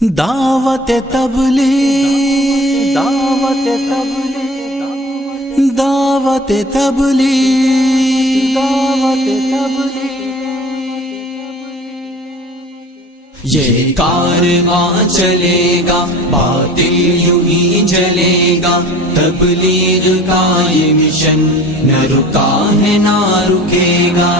دعوت تبلیغ، دعوت تبلیغ، دعوت تبلیغ، دعوت تبلیغ۔ یہ کارواں چلے گا، باطل یوں ہی جلے گا، تبلیغ کا یہ مشن نہ رکا ہے نہ رکے گا۔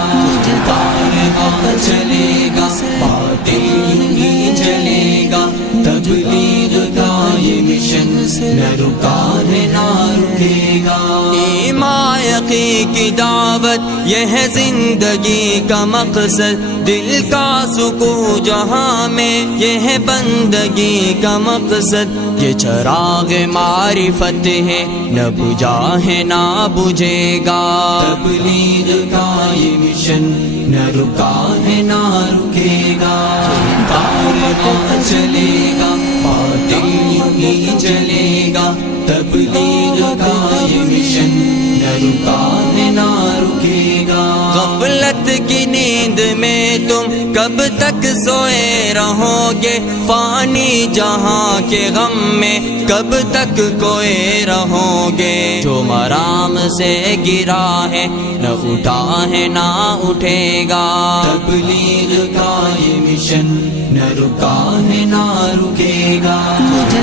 کارواں چلے گا، باطل یوں ہی جلے گا، تبلیغ کا یہ مشن نہ رکا ہے نہ رکے گا۔ ایمان یقین کی دعوت یہ ہے زندگی کا مقصد، دل کا سکون جہاں میں یہ ہے بندگی کا مقصد۔ یہ چراغ معرفت ہے، نہ بجھا ہے نہ بجھے گا، تبلیغ کا یہ مشن نہ رکا ہے نہ رکے گا۔ کارواں چلے گا، باطل یوں ہی جلے گا، تبلیغ کا یہ مشن نہ رکا ہے نہ رکے گا۔ غفلت کی نیند میں تم کب تک سوئے رہو گے، فانی جہاں کے غم میں کب تک کوئے رہو گے۔ جو مرام سے گرا ہے نہ اٹھا ہے نہ اٹھے گا، تبلیغ کا یہ مشن نہ رکا ہے نہ رکے گا۔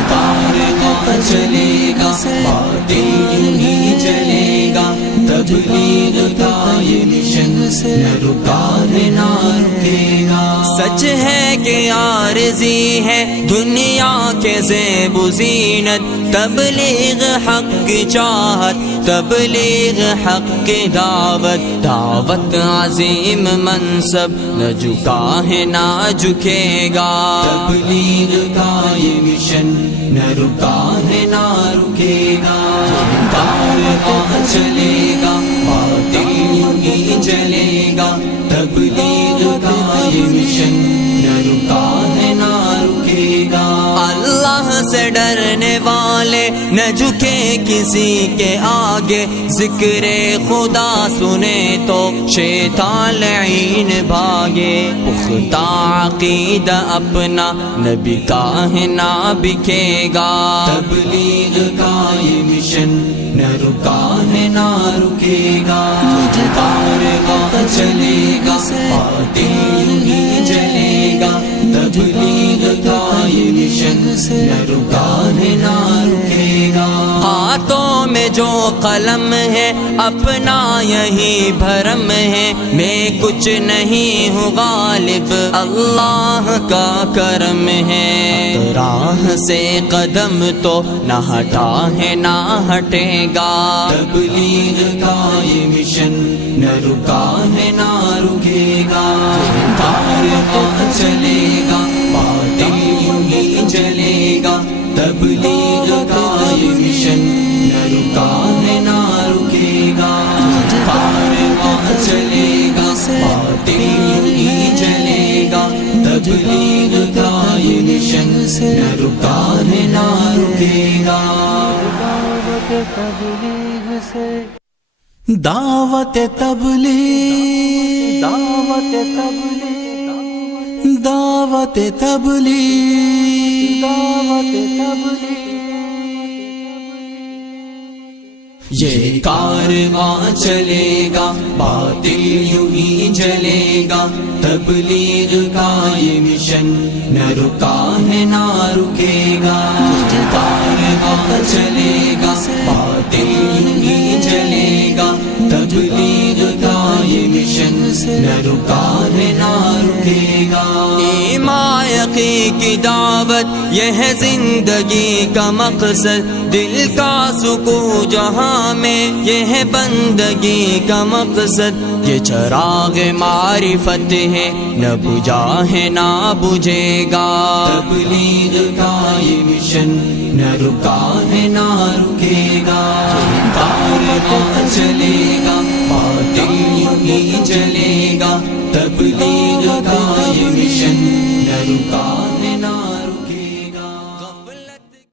کارواں چلے گا، باطل یوں ہی جلے گا، تبلیغ کا یہ مشن نہ رکا ہے نہ رکے گا۔ سچ ہے کہ عارضی ہے دنیا کے زیب و زینت، تبلیغ حق کی چاہت، تبلیغ حق کی دعوت، دعوت عظیم منصب نہ جھکا ہے نہ جھکے گا۔ تبلیغ کا یہ مشن نہ رکا ہے نہ رکے گا۔ کارواں چلے گا، باطل یوں ہی جلے گا، تبلیغ کا یہ مشن نہ رکا ہے نہ رکے گا۔ اللہ سے ڈرنے والے نہ جھکے کسی کے آگے، ذکر خدا سنے تو شیطان لعین بھاگے۔ پختہ عقیدہ اپنا نبی کا ہے نہ بکے گا، تبلیغ کا یہ مشن نہ رکا ہے نہ رکے گا۔ کارواں چلے گا، باطل یوں ہی جلے گا، تبلیغ کا یہ مشن نہ رکا ہے نہ رکے گا۔ ہاتھوں میں جو قلم ہے اپنا یہی بھرم ہے، میں کچھ نہیں ہوں غالب اللہ کا کرم ہے۔ راہ سے قدم تو نہ ہٹا ہے نہ ہٹے گا، تبلیغ کا یہ مشن نہ رکا ہے نہ رکے گا۔ کارواں چلے گا، باطل یوں ہی جلے گا، تبلیغ کا یہ مشن نہ رکا ہے نہ رکے گا۔ کارواں چلے گا، باطل یوں ہی جلے گا، تبلیغ کا یہ مشن نہ رکا ہے نہ رکے گا۔ دعوت تبلیغ، دعوت تبلیغ، دعوت تبلیغ، دعوت تبلیغ۔ یہ کارواں چلے گا، باطل یوں ہی جلے گا، تبلیغ کا یہ مشن نہ رکا ہے نہ رکے گا۔ کارواں چلے گا، باطل یوں ہی جلے گا، تبلیغ کا یہ مشن نہ رکا ہے نہ رکے گا۔ ایمان یقین کی دعوت یہ ہے زندگی کا مقصد، دل کا سکون جہاں میں یہ ہے بندگی کا مقصد۔ یہ چراغ معرفت ہے، نہ بجھا ہے نہ بجھے گا، تبلیغ کا یہ مشن نہ رکا ہے نہ رکے گا۔ کارواں چلے گا، باطل یوں ہی جلے گا، تبلیغ کا یہ مشن نہ رکا